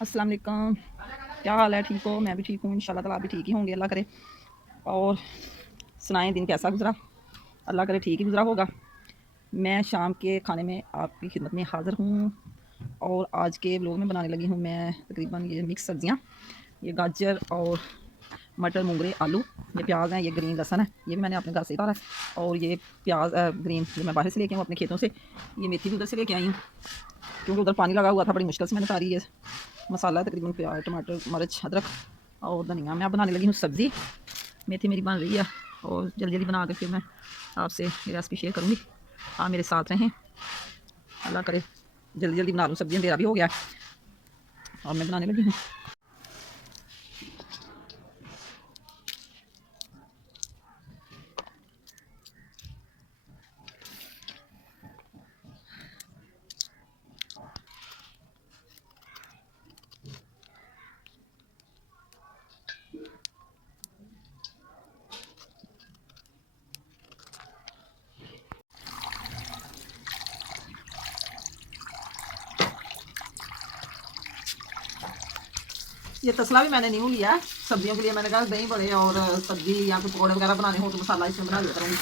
अस्सलाम वालेकुम। क्या हाल है? ठीक हो? मैं भी ठीक हूँ, इंशाल्लाह ताला आप भी ठीक ही होंगे, अल्लाह करे। और सुनाएं, दिन कैसा गुजरा? अल्लाह करे ठीक ही गुजरा होगा। मैं शाम के खाने में आपकी खिदमत में हाज़िर हूँ और आज के व्लॉग में बनाने लगी हूँ मैं तकरीबन ये मिक्स सब्ज़ियाँ। ये गाजर और मटर, मूंगरे, आलू, ये प्याज हैं, ये ग्रीन लहसन है, ये भी मैंने अपने घर से ही उतारा है। और ये प्याज ग्रीन ये मैं बाहर से लेके आई हूँ अपने खेतों से। ये मेथी भी उधर से लेके आई हूँ क्योंकि उधर पानी लगा हुआ था, बड़ी मुश्किल से मैंने उतारी है। मसाला तकरीबन प्याज, टमाटर, मिर्च, अदरक और धनिया। मैं बनाने लगी हूँ सब्ज़ी। मेथी मेरी बन रही है और जल्दी जल्दी बना के फिर मैं आपसे ये रेसिपी शेयर करूँगी। आप मेरे साथ रहें, अल्लाह करे जल्दी जल्दी बना लूँ सब्ज़ी। अंधेरा भी हो गया और मैं बनाने लगी हूँ। ये तसला भी मैंने न्यू लिया है सब्जियों के लिए। मैंने कहा दही बड़े और सब्जी या फिर पकौड़े वगैरह बनाने हो तो मसाला इसमें बना लिया करूँगी।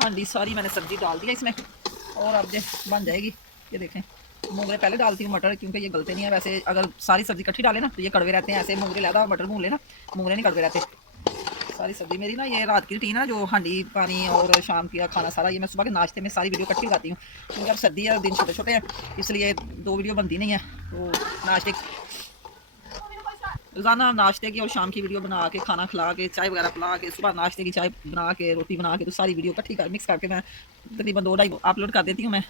हांडी सारी मैंने सब्जी डाल दी है इसमें और अब ये बन जाएगी। ये देखें, मोंगरे पहले डालती हूँ, मटर क्योंकि ये गलते नहीं है। वैसे अगर सारी सब्जी इकट्ठी डाले ना तो ये कड़वे रहते हैं। ऐसे मोंगरे ज़्यादा मटर भून लेना, मोंगरे नहीं कड़वे रहते। सारी सब्जी मेरी ना ये रात की रूटीन है, जो हांडी पानी और शाम का खाना सारा ये मैं सुबह के नाश्ते में सारी वीडियो इकट्ठी लगाती हूँ क्योंकि अब सर्दी है और दिन छोटे छोटे हैं, इसलिए 2 वीडियो बनती नहीं है। तो नाश्ते रोज़ाना नाश्ते की और शाम की वीडियो बना के, खाना खिला के, चाय वगैरह पिला के, सुबह नाश्ते की चाय बना के, रोटी बना के, तो सारी वीडियो इकट्ठी कर मिक्स करके मैं तकरीबन 2-2.5 अपलोड कर देती हूँ। मैं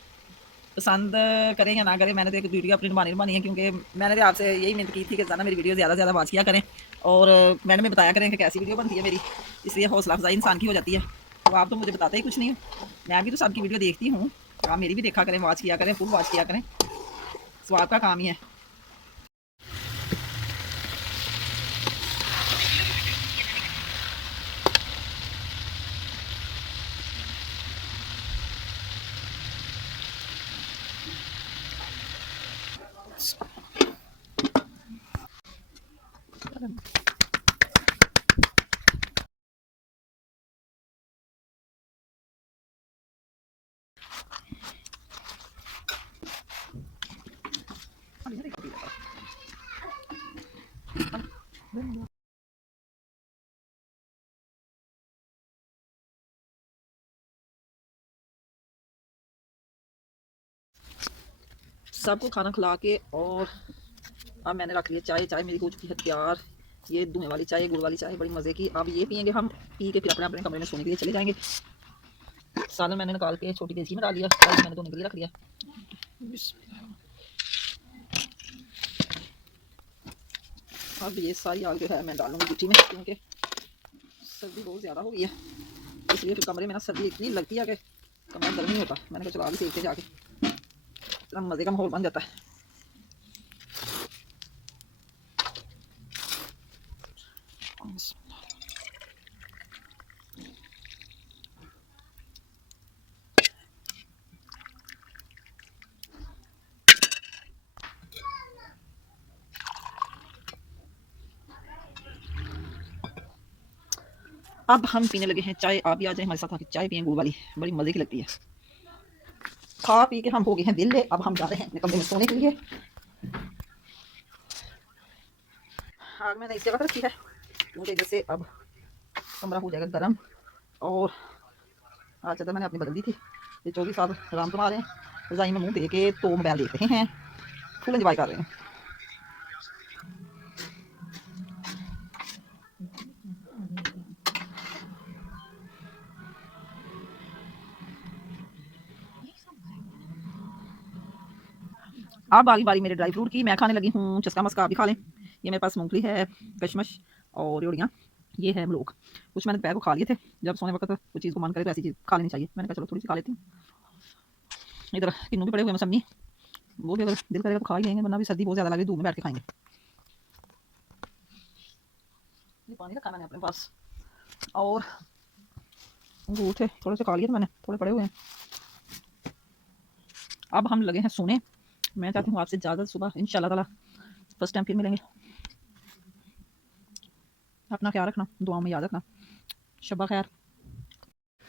पसंद करें या ना करें, मैंने तो एक वीडियो अपनी बनानी है क्योंकि मैंने तो आपसे यही मिन्नत की थी कि ज़्यादा मेरी वीडियो ज़्यादा से ज़्यादा वॉच किया करें और मैंने में बताया करें कि कैसी वीडियो बनती है मेरी। इसलिए हौसला अफजाई इंसान की हो जाती है। तो आप तो मुझे बताते ही कुछ नहीं हो। मैं भी तो सबकी वीडियो देखती हूँ, आप मेरी भी देखा करें, वॉच किया करें, फुल वॉच किया करें, स्वाब का काम ही है। सबको खाना खिला के और अब मैंने रख लिया चाय। चाय मेरी हो चुकी है तैयार। ये धुएं वाली चाय, गुड़ वाली चाय, बड़ी मज़े की। अब ये पियेंगे हम, पी के फिर अपने अपने कमरे में सोने के लिए चले जाएंगे। सालन मैंने निकाल के छोटी देसी में डाल दिया, मैंने धोने के लिए रख दिया। अब ये सारी आग जो है मैं डालूंगी मिट्टी में क्योंकि सर्दी बहुत ज़्यादा हो गई है, इसलिए फिर कमरे में ना सर्दी इतनी लगती है कि कमरा गर्म नहीं होता। मैंने कहा चलो आगे सेकते जाके, इतना मज़े का माहौल बन जाता है। अब हम पीने लगे हैं चाय। आप भी आ जाए हमारे साथ, आके चाय पिए गुड़ वाली, बड़ी मज़े की लगती है। खा पी के हम हो गए हैं विले। अब हम जा रहे हैं अपने कमरे में सोने के लिए। आग मैंने इस जगह पर रखी है क्योंकि जैसे अब कमरा हो जाएगा गर्म। और आज चादर मैंने अपनी बदल दी थी। ये 24 साल आराम कमा रहे हैं, रजाई में मुंह दे के तो मोबाइल देख रहे हैं, फुल एंजॉय कर रहे हैं। अब बारी बारी मेरे ड्राई फ्रूट की। मैं खाने लगी हूँ चस्का मस्का, आप भी खा लें। ये मेरे पास मूंगफली है, कशमश और रेवड़ियाँ। ये है मलोक। कुछ मैंने दोपहर को खा लिए थे, जब सोने वक्त कुछ चीज़ को मन करे तो ऐसी चीज़ खा लेनी चाहिए। मैंने कहा चलो थोड़ी सी खा लेती हूँ। इधर किन्नू भी पड़े हुए मौसमी, वो भी अगर दिल करेगा तो खा ही लेंगे, वरना भी सर्दी बहुत ज़्यादा लगे धूप में बैठ के खाएंगे। ये पानी रखा मैंने अपने पास, और अंगूर थे थोड़े से खा लिए थे मैंने, थोड़े पड़े हुए हैं। अब हम लगे हैं सोने। मैं चाहती हूँ आपसे इजाज़त, सुबह इंशाल्लाह ताला फर्स्ट टाइम फिर मिलेंगे। अपना ख्याल रखना, दुआ में याद रखना। शब्बा खैर।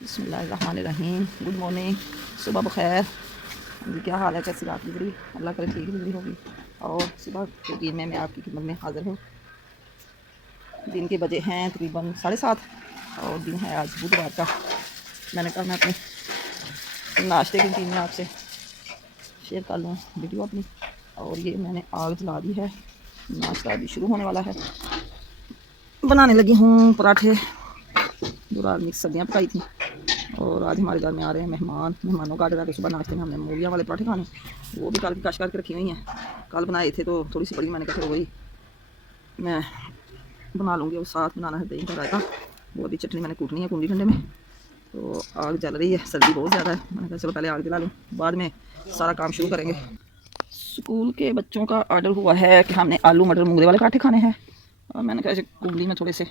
बिस्मिल्लाहिर्रहमानिर्रहीम। गुड मॉर्निंग, सुबह बखैर जी। क्या हाल है, कैसी रात गुजरी? अल्लाह करे ठीक गुजरी होगी। और सुबह के दिन में मैं आपकी खिदमत में हाज़िर हूँ। दिन के बजे हैं तकरीबन 7:30 और दिन है आज बुधवार का। मैंने कहा मैं अपने नाश्ते के दिन में आपसे शेयर कर लूँ वीडियो अपनी। और ये मैंने आग जला दी है, नाश्ता अभी शुरू होने वाला है। बनाने लगी हूँ पराठे, जो रात मिक्स सब्जियाँ पकाई थी। और आज हमारे घर में आ रहे हैं मेहमानों का ऑर्डर आके सुबह नाश्ते में हमने मूलियाँ वाले पराठे खाने। वो भी कल की कश करके रखी हुई हैं, कल बनाए थे तो थोड़ी सी पड़ी, मैंने कहा वही मैं बना लूँगी। और साथ बनाना है दही का रायता। वो अभी चटनी मैंने कूटनी है कुंडी ठंडे में। तो आग जल रही है, सर्दी बहुत ज़्यादा है। मैंने कहा चलो पहले आग जला लूँ, बाद में सारा काम शुरू करेंगे। स्कूल के बच्चों का ऑर्डर हुआ है कि हमने आलू मटर मूंगरे वाले पराठे खाने हैं। और मैंने कहा कुंडली में थोड़े से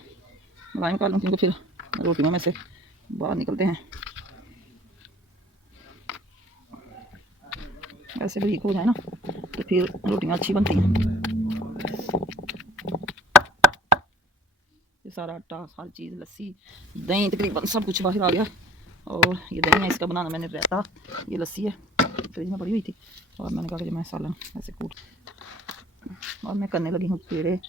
मलाई निकाल लूँ, क्योंकि फिर रोटियों में से बाहर निकलते हैं, ऐसे बारीक हो जाए ना तो फिर रोटियां अच्छी बनती हैं। ये सारा आटा, हर चीज़, लस्सी, दही, तकरीबन सब कुछ बाहर आ गया। और ये दही है, इसका बनाना मैंने रहता। ये लस्सी है, फ्रिज में पड़ी हुई थी। और मैंने कहा कि मैं सालन ऐसे कूट, और मैं करने लगी हूँ पेड़े।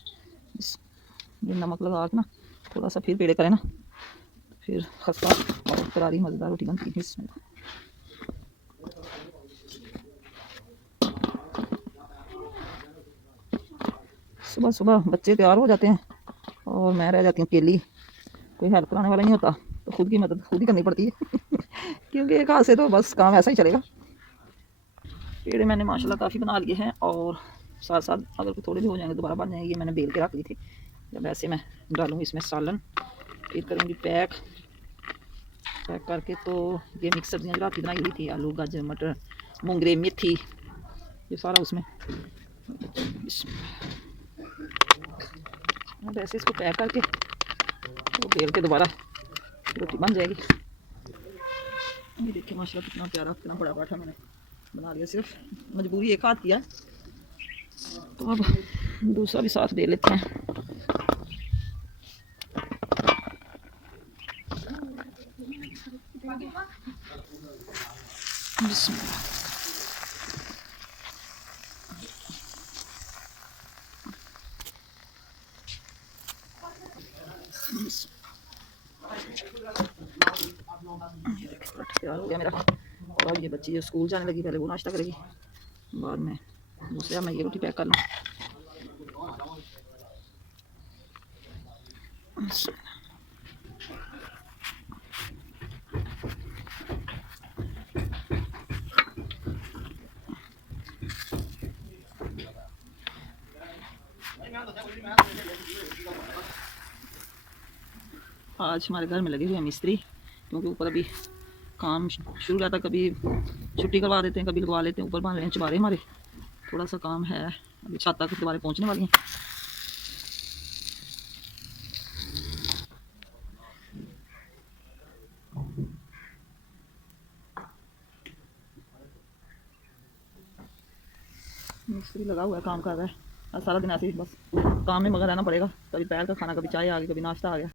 ये नमक लगा के ना थोड़ा सा फिर पेड़े करें ना, फिर खस्ता और करारी मज़ेदार रोटी बनती है इसमें। सुबह सुबह बच्चे तैयार हो जाते हैं और मैं रह जाती हूँ अकेली। कोई हेल्प कराने वाला नहीं होता, तो खुद की मदद खुद ही करनी पड़ती है क्योंकि एक हाथ से तो बस काम ऐसा ही चलेगा। पेड़े मैंने माशाल्लाह काफ़ी बना लिए हैं, और साथ साथ अगर थोड़े भी हो जाएंगे दोबारा बन जाएंगे। ये मैंने बेल के रख ली थी। जब ऐसे मैं डालूँगी इसमें सालन, फिर करूँगी पैक करके। तो ये मिक्स सब्जियाँ जो रात की बनाई हुई थी, आलू गाजर मटर मूंगरे मेथी, ये सारा उसमें। अब ऐसे इसको पैक करके तो बेल के दोबारा रोटी बन जाएगी। ये देखिए माशाल्लाह कितना प्यारा, कितना बड़ा पराठा मैंने बना लिया। सिर्फ मजबूरी एक हाथ किया है, तो अब दूसरा भी साथ दे लेते हैं। तैयार हो गया मेरा। और अब ये बच्ची स्कूल जाने लगी, पहले वो नाश्ता करेगी, बाद में दूसरा मैं ये रोटी पैक कर लूँ। आज हमारे घर में लगे हुए हैं मिस्त्री, क्योंकि ऊपर अभी काम शुरू रहता, कभी छुट्टी करवा देते हैं, कभी लगवा लेते हैं। ऊपर बन रहे हैं चुबारे हमारे, थोड़ा सा काम है, अभी छत तक दोबारा पहुंचने वाली हैं। मिस्त्री लगा हुआ है, काम कर रहा है। सारा दिन ऐसे ही बस काम में मगर रहना पड़ेगा। कभी पैर का खाना, कभी चाय आ गई, कभी नाश्ता आ गया।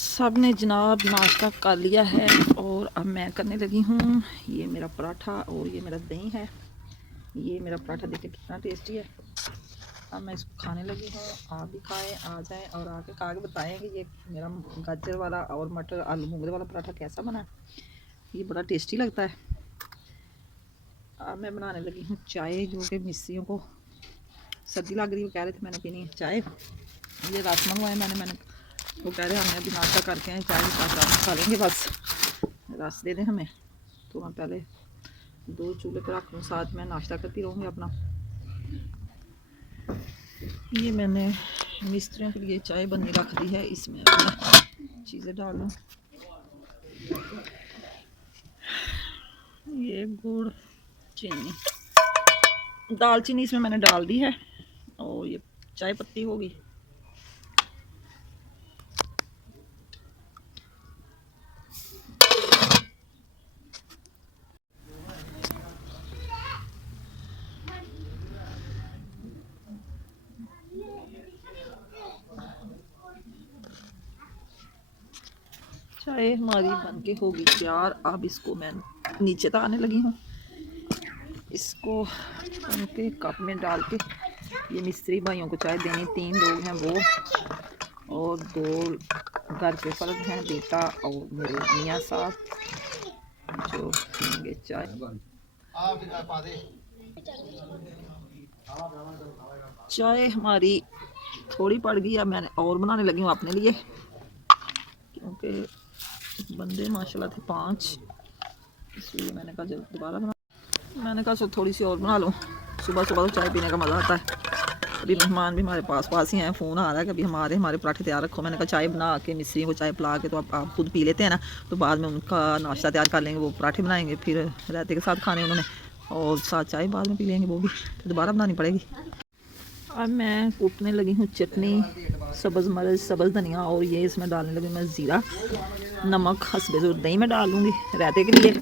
सब ने जनाब नाश्ता कर लिया है और अब मैं करने लगी हूँ। ये मेरा पराठा और ये मेरा दही है। ये मेरा पराठा देखिए कितना टेस्टी है। अब मैं इसको खाने लगी हूँ। आप भी खाएं, आ जाएं और आके खा के बताएं कि ये मेरा गाजर वाला और मटर आलू मूंगरे वाला पराठा कैसा बना। ये बड़ा टेस्टी लगता है। अब मैं बनाने लगी हूँ चाय, जो कि मिस्त्रियों को सर्दी लग रही है, वो कह रहे थे मैंने पीनी है चाय। ये रस मंगवाए मैंने वो कह रहे हमने अभी नाश्ता करके आए, चाय के साथ रात खा लेंगे, बस रस दे दें हमें। तो मैं पहले 2 चूल्हे पर रख लूँ, साथ में नाश्ता करती रहूँगी अपना। ये मैंने मिस्त्रियों के लिए चाय बननी रख दी है। इसमें अपनी चीज़ें डाल लूँ। ये गुड़, चीनी, दालचीनी इसमें मैंने डाल दी है और ये चाय पत्ती होगी। चाय हमारी बनके होगी तैयार। अब इसको मैं नीचे तारने लगी हूँ। इसको उनके कप में डाल के ये मिस्त्री भाइयों को चाय देनी। 3 लोग हैं वो और 2 घर के फर्द हैं, बेटा और मेरे मियाँ साहब, जो पिएंगे चाय। चाय हमारी थोड़ी पड़ गई है, मैंने और बनाने लगी हूँ अपने लिए, क्योंकि बंदे माशाल्लाह थे 5, इसलिए मैंने कहा जब दोबारा मैंने कहा चलो थोड़ी सी और बना लूँ। सुबह सुबह तो चाय पीने का मज़ा आता है। अभी मेहमान भी हमारे पास ही हैं, फ़ोन आ रहा है कि अभी हमारे पराठे तैयार रखो। मैंने कहा चाय बना के मिस्त्री को चाय पिला के तो आप खुद पी लेते हैं ना, तो बाद में उनका नाश्ता तैयार कर लेंगे, वो पराठे बनाएंगे, फिर रायते के साथ खाने उन्होंने, और साथ चाय बाद में पी लेंगे, वो भी तो दोबारा बनानी पड़ेगी। अब मैं कूटने लगी हूँ चटनी, सब्ज़ मिर्च, सब्ज़ धनिया, और ये इसमें डालने लगी मैं ज़ीरा, नमक हस्बे ज़रूरत दही में डालूँगी रायते के लिए।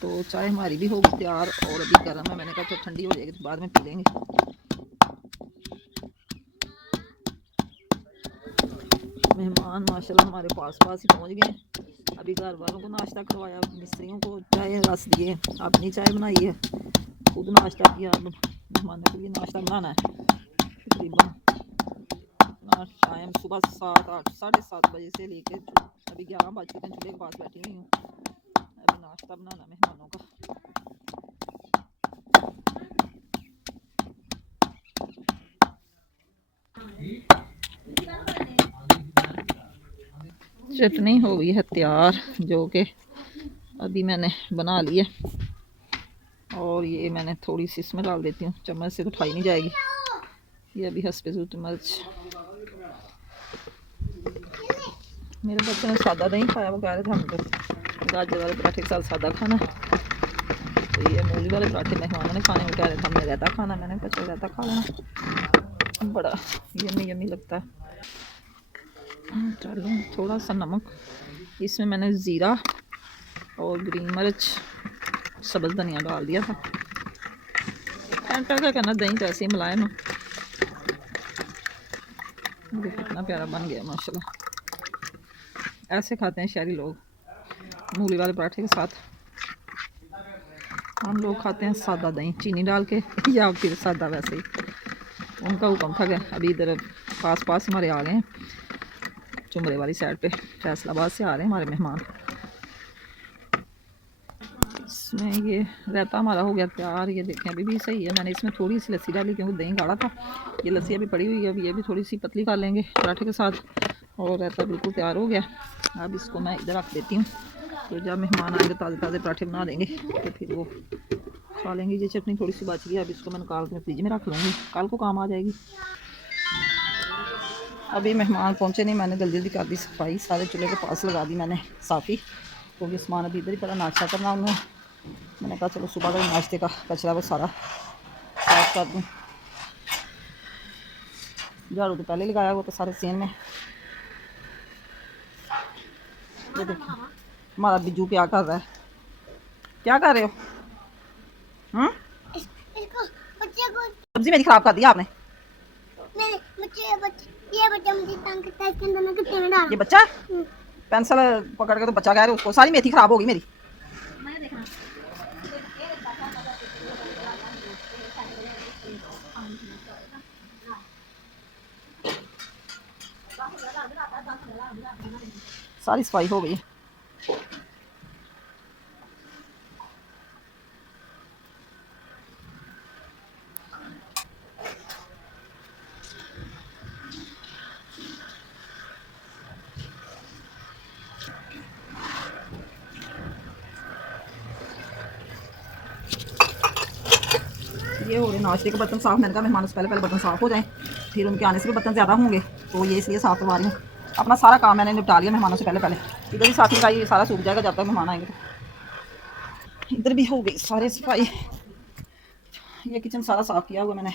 तो चाय हमारी भी होगी तैयार और अभी गर्म है। मैंने कहा तो ठंडी हो जाएगी तो बाद में पी लेंगे। मेहमान माशाल्लाह हमारे पास ही पहुंच गए। अभी घर वालों को नाश्ता करवाया, मिस्त्रियों को चाय रस दिए, अपनी चाय बनाई है, खुद नाश्ता किया। अब मेहमानों के लिए नाश्ता बनाना है। तकरीबन टाइम सुबह 7, 8, 7:30 बजे से लेके अभी 11 बज चुके हैं। चूल्हे के पास बैठी हुई हूँ, अभी नाश्ता बनाना मेहमानों का। चटनी हो गई है तैयार, जो कि अभी मैंने बना ली है, और ये मैंने थोड़ी सी इसमें डाल देती हूँ, चम्मच से तो खाई नहीं जाएगी। ये अभी हस्बे ज़रूरत मिर्च। मेरे बच्चे ने सादा दही खाया, वो कह रहे थे हम तो गाजर वाले पराठे के साथ सादा खाना, तो ये मूली वाले पराठे मेहमानों ने खाने, वो कह रहे थे हमने रायता खाना। मैंने कहा चलो रायता खा लेना, बड़ा यम्मी यम्मी लगता है। डालूँ थोड़ा सा नमक, इसमें मैंने ज़ीरा और ग्रीन मिर्च, सब्ज़ धनिया डाल दिया था। क्या करना, दही तो ऐसे ही मुलायम है। देखो कितना प्यारा बन गया माशाल्लाह। ऐसे खाते हैं शहरी लोग मूली वाले पराठे के साथ। हम लोग खाते हैं सादा दही चीनी डाल के, या फिर सादा वैसे ही। उनका हुक्म था क्या। अभी इधर पास हमारे आ गए हैं, चुमरे वाली साइड पे, फैसलाबाद से आ रहे हैं हमारे मेहमान। इसमें ये रायता हमारा हो गया तैयार। ये देखें अभी भी सही है। मैंने इसमें थोड़ी सी लस्सी डाली क्योंकि दही गाढ़ा था। ये लस्सी अभी पड़ी हुई है, अभी ये भी थोड़ी सी पतली कर लेंगे पराठे के साथ, और रायता बिल्कुल तैयार हो गया। अब इसको मैं इधर रख देती हूँ, तो जब मेहमान आएंगे ताज़े पराठे बना देंगे तो फिर वो खा लेंगे। ये चटनी थोड़ी सी बच गई, अब इसको मैं निकाल के फ्रिज में रख लूँगी, कल को काम आ जाएगी। अभी मेहमान पहुँचे नहीं, मैंने जल्दी कर दी सफाई, सारे चूल्हे के पास लगा दी मैंने साफ़ी, क्योंकि सामान अभी इधर ही पड़ा, नाश्ता करना उन्हें। मैंने कहा चलो सुबह का नाश्ते का कचरा वो सारा साफ कर दूँ। झाड़ू तो पहले लगाया हुआ तो सारे सेन में। ये देखो हमारा बिजू क्या कर रहा है। क्या कर रहे हो? सब्जी मेरी खराब कर दी आपने। ये बच्चा मुझे तंग करता है, इसके अंदर मैं कुत्ते में डाल ये बच्चा पेंसिल पकड़ के तो बच्चा कह रहे उसको, सारी मेथी खराब होगी मेरी। मैं देखना सारी सफाई हो गई। ये हो गए नाश्ते के बर्तन साफ़। मैंने कहा मेहमानों से पहले पहले बर्तन साफ़ हो जाएं, फिर उनके आने से भी बर्तन ज़्यादा होंगे, तो ये इसलिए साफ़ करवा रही हूँ। अपना सारा काम मैंने निपटा लिया मेहमानों से पहले पहले। इधर भी साफ़ी का ये सारा सूख जाएगा जब तक मेहमान आएंगे। तो इधर भी हो गई सारी सफाई। ये किचन सारा साफ़ किया हुआ मैंने।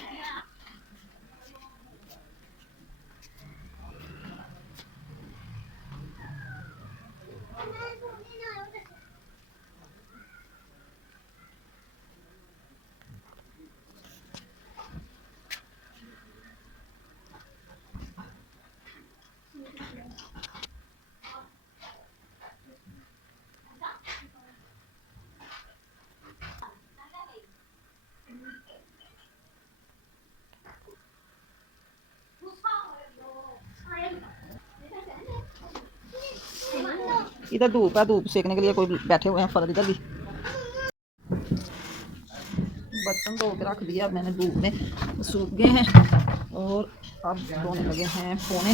इधर धूप है, धूप सेकने के लिए कोई बैठे हुए हैं फर्द। इधर भी बर्तन धो के रख दिया मैंने, धूप में सूख गए हैं और अब धोने लगे हैं पोने,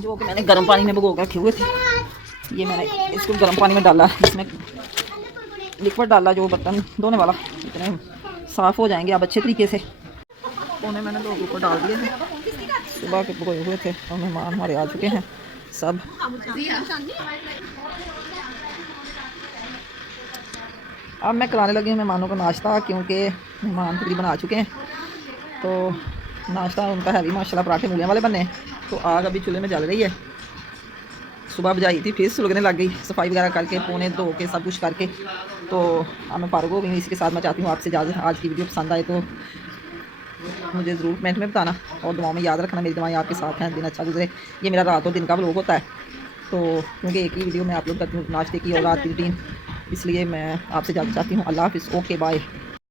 जो कि मैंने गर्म पानी में भिगो के रखे हुए थे। ये मैंने इसको गर्म पानी में डाला, इसमें लिक्विड डाला जो बर्तन धोने वाला, इतने साफ़ हो जाएंगे अब अच्छे तरीके से। पोने मैंने दो ऊपर डाल दिए थे, सुबह के भिगोए हुए थे और मेहमान हमारे आ चुके हैं सब। अब मैं कराने लगी हूँ मेहमानों को नाश्ता, क्योंकि मेहमान तकरीबन आ चुके हैं। तो नाश्ता उनका हैवी माशाल्लाह, पराठे मूलियाँ वाले बने। तो आग अभी चूल्हे में जल रही है। सुबह बुझाई थी, फिर सुलगने लग गई, सफाई वगैरह करके पोने धो के सब कुछ करके। तो अब मैं फारुग हो गई। इसके साथ मैं चाहती हूँ आपसे इजाज़त। आज की वीडियो पसंद आए तो मुझे ज़रूर कमेंट में बताना और दुआओं में याद रखना। मेरी दुआएं आपके साथ हैं, दिन अच्छा गुजरे। ये मेरा रात और दिन का व्लॉग होता है, तो क्योंकि एक ही वीडियो में अपलोड करती हूँ नाश्ते की और रात की रूटीन, इसलिए मैं आपसे इजाज़त चाहती हूँ। अल्लाह हाफ़िज़, ओके बाय।